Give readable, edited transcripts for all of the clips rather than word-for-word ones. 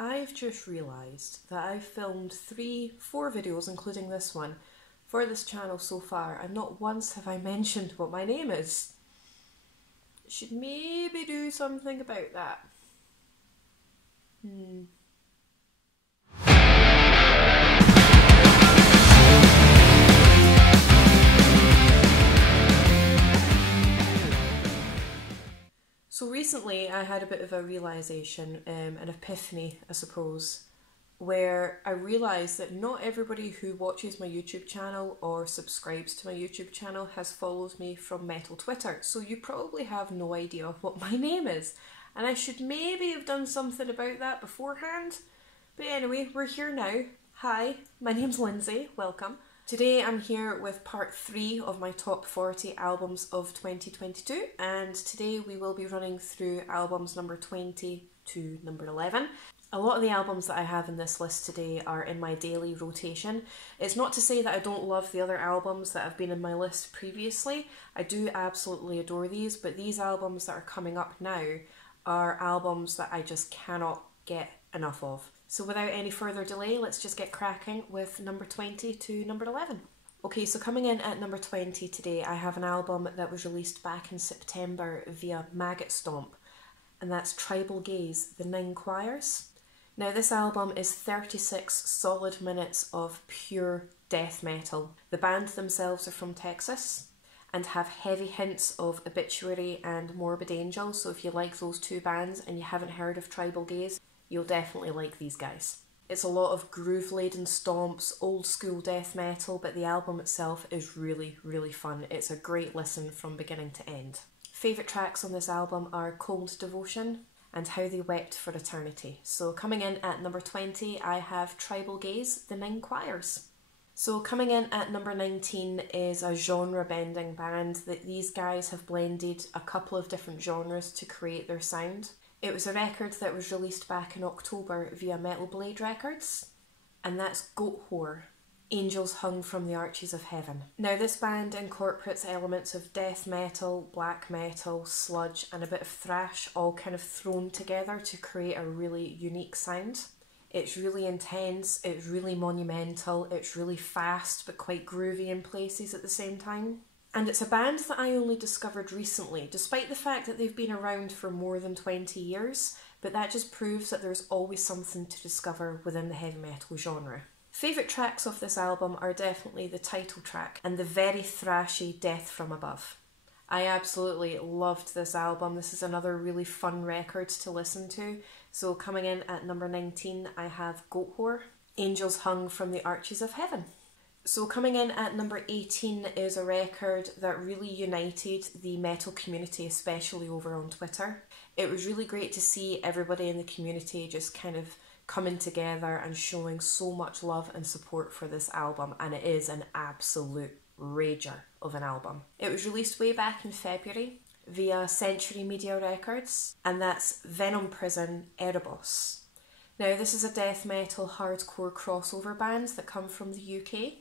I've just realised that I've filmed 4 videos, including this one, for this channel so far, and not once have I mentioned what my name is. Should maybe do something about that. So recently I had a bit of a realisation, an epiphany I suppose, where I realised that not everybody who watches my YouTube channel or subscribes to my YouTube channel has followed me from Metal Twitter, so you probably have no idea what my name is, and I should maybe have done something about that beforehand. But anyway, we're here now. Hi, my name's Lindsay, welcome. Today I'm here with part 3 of my top 40 albums of 2022, and today we will be running through albums number 20 to number 11. A lot of the albums that I have in this list today are in my daily rotation. It's not to say that I don't love the other albums that have been in my list previously. I do absolutely adore these, but these albums that are coming up now are albums that I just cannot get enough of. So without any further delay, let's just get cracking with number 20 to number 11. Okay, so coming in at number 20 today, I have an album that was released back in September via Maggot Stomp, and that's Tribal Gaze, The 9 Choirs. Now this album is 36 solid minutes of pure death metal. The band themselves are from Texas and have heavy hints of Obituary and Morbid Angel, so if you like those two bands and you haven't heard of Tribal Gaze, you'll definitely like these guys. It's a lot of groove-laden stomps, old school death metal, but the album itself is really, really fun. It's a great listen from beginning to end. Favourite tracks on this album are Cold Devotion and How They Wept for Eternity. So coming in at number 20, I have Tribal Gaze, The 9 Choirs. So coming in at number 19 is a genre-bending band that these guys have blended a couple of different genres to create their sound. It was a record that was released back in October via Metal Blade Records, and that's Goat Whore, Angels Hung from the Arches of Heaven. Now this band incorporates elements of death metal, black metal, sludge and a bit of thrash all kind of thrown together to create a really unique sound. It's really intense, it's really monumental, it's really fast but quite groovy in places at the same time. And it's a band that I only discovered recently, despite the fact that they've been around for more than 20 years, but that just proves that there's always something to discover within the heavy metal genre. Favourite tracks off this album are definitely the title track and the very thrashy Death From Above. I absolutely loved this album. This is another really fun record to listen to. So coming in at number 19, I have Goat Whore, Angels Hung from the Arches of Heaven. So coming in at number 18 is a record that really united the metal community, especially over on Twitter. It was really great to see everybody in the community just kind of coming together and showing so much love and support for this album, and it is an absolute rager of an album. It was released way back in February via Century Media Records, and that's Venom Prison Erebos. Now this is a death metal hardcore crossover band that come from the UK.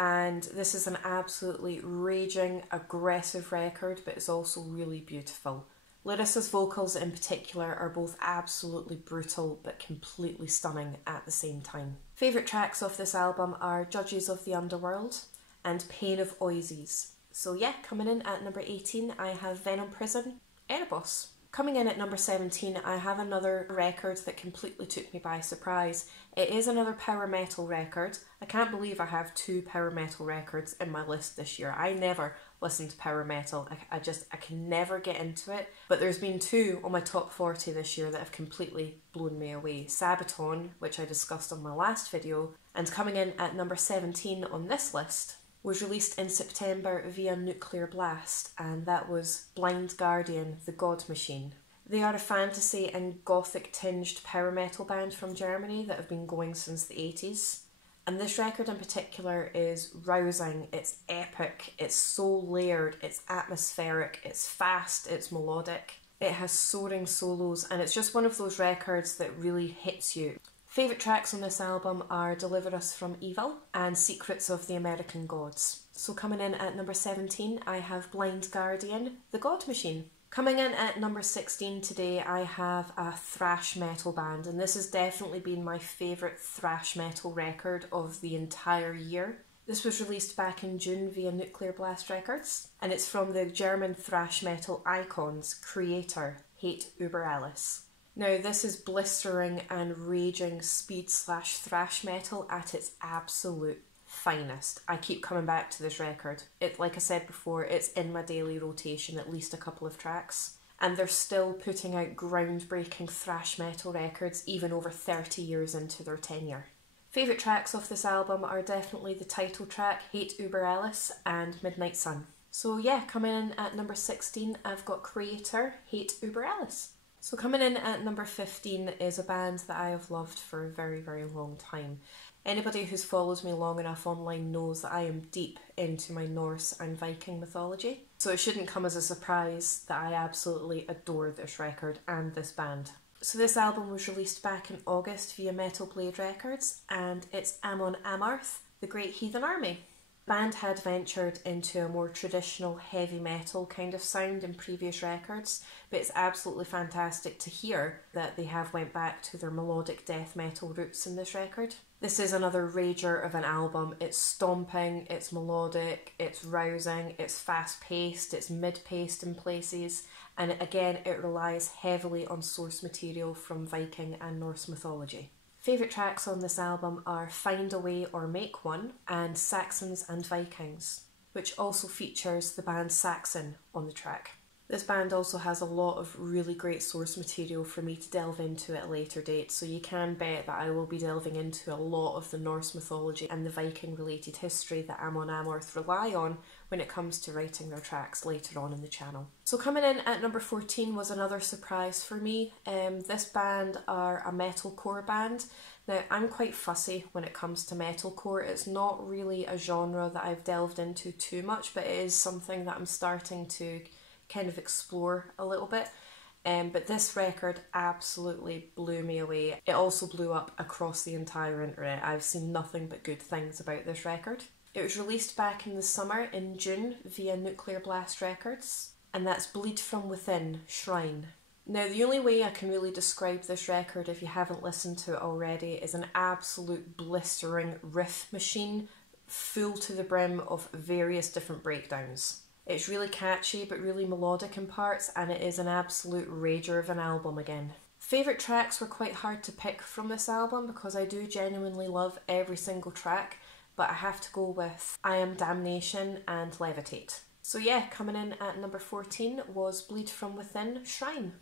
And this is an absolutely raging, aggressive record, but it's also really beautiful. Lyricist's vocals in particular are both absolutely brutal, but completely stunning at the same time. Favourite tracks off this album are Judges of the Underworld and Pain of Oases. So yeah, coming in at number 18, I have Venom Prison, Erebos. Coming in at number 17, I have another record that completely took me by surprise. It is another power metal record. I can't believe I have 2 power metal records in my list this year. I never listen to power metal. I can never get into it. But there's been 2 on my top 40 this year that have completely blown me away. Sabaton, which I discussed on my last video, and coming in at number 17 on this list, was released in September via Nuclear Blast, and that was Blind Guardian, The God Machine. They are a fantasy and gothic tinged power metal band from Germany that have been going since the 80s. And this record in particular is rousing, it's epic, it's so layered, it's atmospheric, it's fast, it's melodic. It has soaring solos, and it's just one of those records that really hits you. Favourite tracks on this album are Deliver Us From Evil and Secrets of the American Gods. So coming in at number 17, I have Blind Guardian, The God Machine. Coming in at number 16 today, I have a thrash metal band, and this has definitely been my favourite thrash metal record of the entire year. This was released back in June via Nuclear Blast Records, and it's from the German thrash metal icons creator Hate Über Alles. Now, this is blistering and raging speed/thrash metal at its absolute finest. I keep coming back to this record. Like I said before, it's in my daily rotation, at least a couple of tracks. And they're still putting out groundbreaking thrash metal records even over 30 years into their tenure. Favourite tracks off this album are definitely the title track, Hate Über Alles, and Midnight Sun. So yeah, coming in at number 16, I've got creator Hate Über Alles. So coming in at number 15 is a band that I have loved for a very, very long time. Anybody who's followed me long enough online knows that I am deep into my Norse and Viking mythology. So it shouldn't come as a surprise that I absolutely adore this record and this band. So this album was released back in August via Metal Blade Records, and it's Amon Amarth, the Great Heathen Army. The band had ventured into a more traditional heavy metal kind of sound in previous records, but it's absolutely fantastic to hear that they have went back to their melodic death metal roots in this record. This is another rager of an album. It's stomping, it's melodic, it's rousing, it's fast-paced, it's mid-paced in places, and again it relies heavily on source material from Viking and Norse mythology. Favourite tracks on this album are Find a Way or Make One and Saxons and Vikings, which also features the band Saxon on the track. This band also has a lot of really great source material for me to delve into at a later date, so you can bet that I will be delving into a lot of the Norse mythology and the Viking related history that Amon Amarth rely on when it comes to writing their tracks later on in the channel. So coming in at number 14 was another surprise for me. This band are a metalcore band. Now, I'm quite fussy when it comes to metalcore. It's not really a genre that I've delved into too much, but it is something that I'm starting to kind of explore a little bit. But this record absolutely blew me away. It also blew up across the entire internet. I've seen nothing but good things about this record. It was released back in the summer in June via Nuclear Blast Records, and that's Bleed From Within, Shrine. Now, the only way I can really describe this record, if you haven't listened to it already, is an absolute blistering riff machine, full to the brim of various different breakdowns. It's really catchy but really melodic in parts, and it is an absolute rager of an album again. Favourite tracks were quite hard to pick from this album because I do genuinely love every single track, but I have to go with I Am Damnation and Levitate. So yeah, coming in at number 14 was Bleed From Within, Shrine.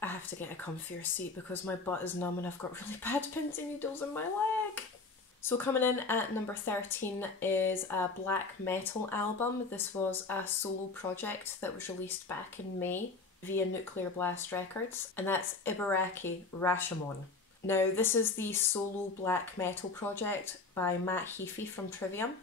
I have to get a comfier seat because my butt is numb and I've got really bad pins and needles in my leg. So coming in at number 13 is a black metal album. This was a solo project that was released back in May via Nuclear Blast Records, and that's Ibaraki Rashomon. Now, this is the solo black metal project by Matt Heafy from Trivium,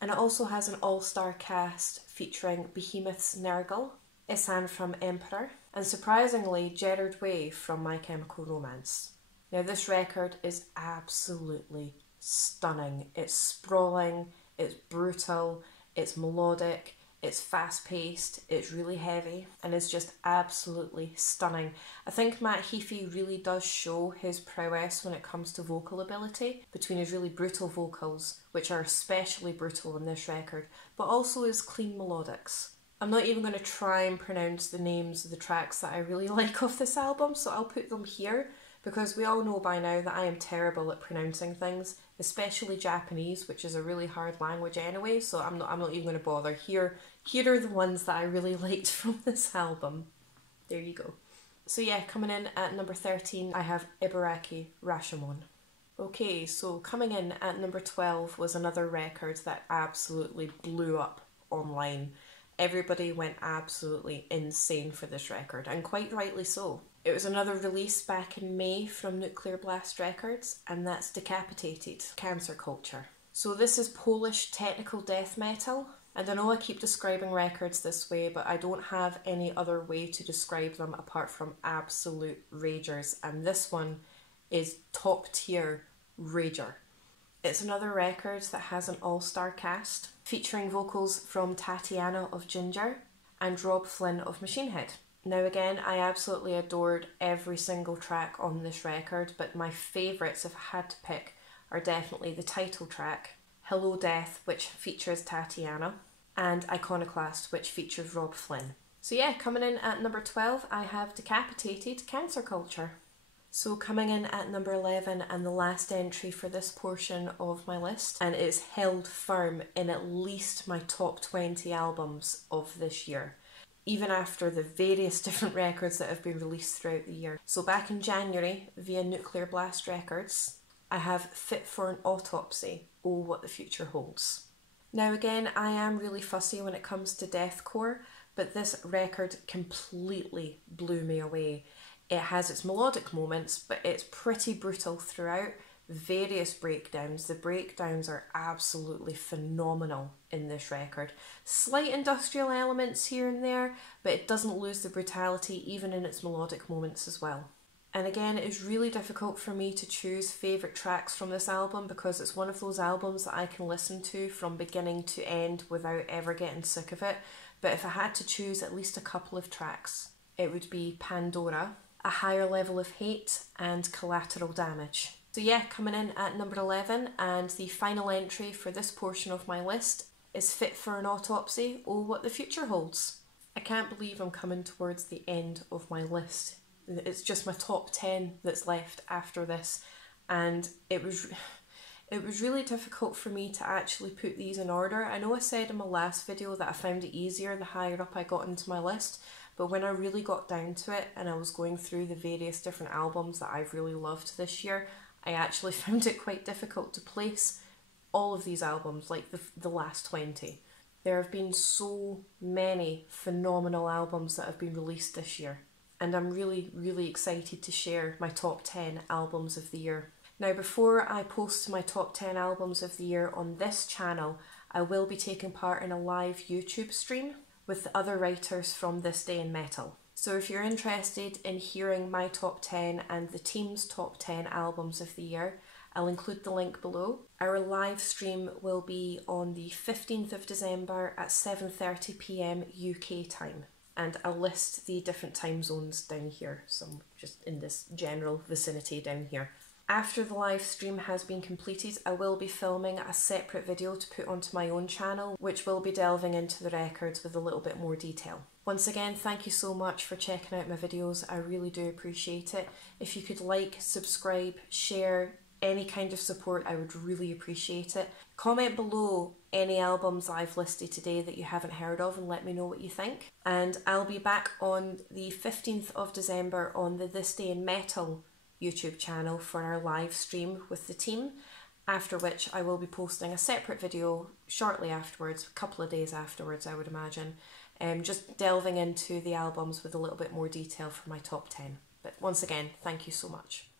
and it also has an all-star cast featuring Behemoth's Nergal, Isan from Emperor, and surprisingly Gerard Way from My Chemical Romance. Now, this record is absolutely stunning. It's sprawling, it's brutal, it's melodic, it's fast-paced, it's really heavy, and it's just absolutely stunning. I think Matt Heafy really does show his prowess when it comes to vocal ability, between his really brutal vocals, which are especially brutal on this record, but also his clean melodics. I'm not even going to try and pronounce the names of the tracks that I really like off this album, so I'll put them here, because we all know by now that I am terrible at pronouncing things, especially Japanese, which is a really hard language anyway, so I'm not even going to bother. Here are the ones that I really liked from this album. There you go. So yeah, coming in at number 13, I have Ibaraki Rashomon. Okay, so coming in at number 12 was another record that absolutely blew up online. Everybody went absolutely insane for this record, and quite rightly so. It was another release back in May from Nuclear Blast Records, and that's Decapitated, Cancer Culture. So this is Polish technical death metal, and I know I keep describing records this way, but I don't have any other way to describe them apart from absolute ragers, and this one is top tier rager. It's another record that has an all-star cast, featuring vocals from Tatiana of Ginger and Rob Flynn of Machine Head. Now again, I absolutely adored every single track on this record, but my favourites, if I had to pick, are definitely the title track, Hello Death, which features Tatiana, and Iconoclast, which features Rob Flynn. So yeah, coming in at number 12, I have Decapitated Cancer Culture. So coming in at number 11 and the last entry for this portion of my list, and it's held firm in at least my top 20 albums of this year, even after the various different records that have been released throughout the year. So back in January, via Nuclear Blast Records, I have Fit for an Autopsy, Oh What the Future Holds. Now again, I am really fussy when it comes to deathcore, but this record completely blew me away. It has its melodic moments, but it's pretty brutal throughout. Various breakdowns. The breakdowns are absolutely phenomenal in this record. Slight industrial elements here and there, but it doesn't lose the brutality even in its melodic moments as well. And again, it is really difficult for me to choose favourite tracks from this album because it's one of those albums that I can listen to from beginning to end without ever getting sick of it. But if I had to choose at least a couple of tracks, it would be Pandora, A Higher Level of Hate, and Collateral Damage. So yeah, coming in at number 11, and the final entry for this portion of my list is Fit for an Autopsy, Oh What the Future Holds. I can't believe I'm coming towards the end of my list. It's just my top 10 that's left after this, and it was really difficult for me to actually put these in order. I know I said in my last video that I found it easier the higher up I got into my list, but when I really got down to it and I was going through the various different albums that I've really loved this year, I actually found it quite difficult to place all of these albums, like the last 20. There have been so many phenomenal albums that have been released this year, and I'm really, really excited to share my top 10 albums of the year. Now, before I post my top 10 albums of the year on this channel, I will be taking part in a live YouTube stream with other writers from This Day in Metal. So if you're interested in hearing my top 10 and the team's top 10 albums of the year, I'll include the link below. Our live stream will be on the 15th of December at 7:30 PM UK time. And I'll list the different time zones down here, so I'm just in this general vicinity down here. After the live stream has been completed, I will be filming a separate video to put onto my own channel, which will be delving into the records with a little bit more detail. Once again, thank you so much for checking out my videos. I really do appreciate it. If you could like, subscribe, share, any kind of support, I would really appreciate it. Comment below any albums I've listed today that you haven't heard of and let me know what you think. And I'll be back on the 15th of December on the This Day in Metal YouTube channel for our live stream with the team, after which I will be posting a separate video shortly afterwards, a couple of days afterwards I would imagine, just delving into the albums with a little bit more detail for my top 10. But once again, thank you so much.